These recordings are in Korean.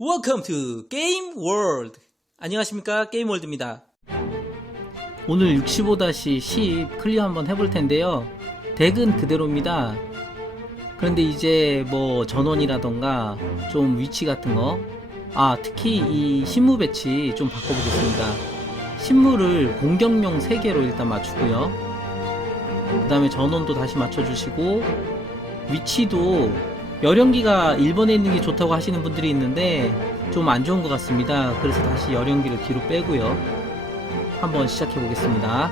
Welcome to Game World. 안녕하십니까 게임 월드입니다. 오늘 65-10 클리어 한번 해볼 텐데요. 덱은 그대로입니다. 그런데 이제 뭐 전원이라던가 좀 위치 같은 거, 아 특히 이 신무 배치 좀 바꿔보겠습니다. 신무를 공격용 3개로 일단 맞추고요. 그 다음에 전원도 다시 맞춰주시고 위치도 열연기가 1번에 있는 게 좋다고 하시는 분들이 있는데 좀 안 좋은 것 같습니다. 그래서 다시 열연기를 뒤로 빼고요. 한번 시작해 보겠습니다.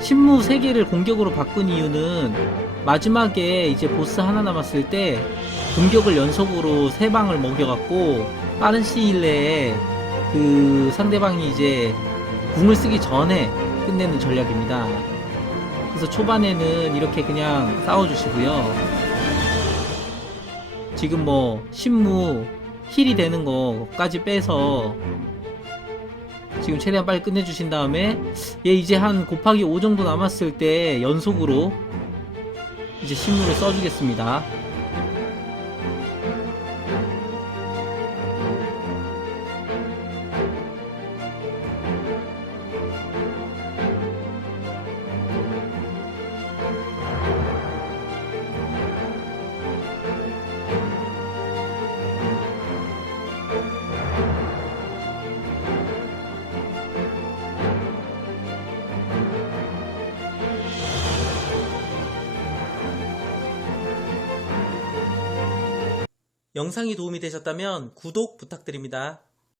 신무 3개를 공격으로 바꾼 이유는 마지막에 이제 보스 하나 남았을 때 공격을 연속으로 3방을 먹여갖고 빠른 시일 내에 그 상대방이 이제 궁을 쓰기 전에 끝내는 전략입니다. 그래서 초반에는 이렇게 그냥 싸워주시고요. 지금 뭐 신무 힐이 되는 거까지 빼서 지금 최대한 빨리 끝내주신 다음에 얘 이제 한 곱하기 5 정도 남았을 때 연속으로 이제 신무를 써주겠습니다. 영상이 도움이 되셨다면 구독 부탁드립니다.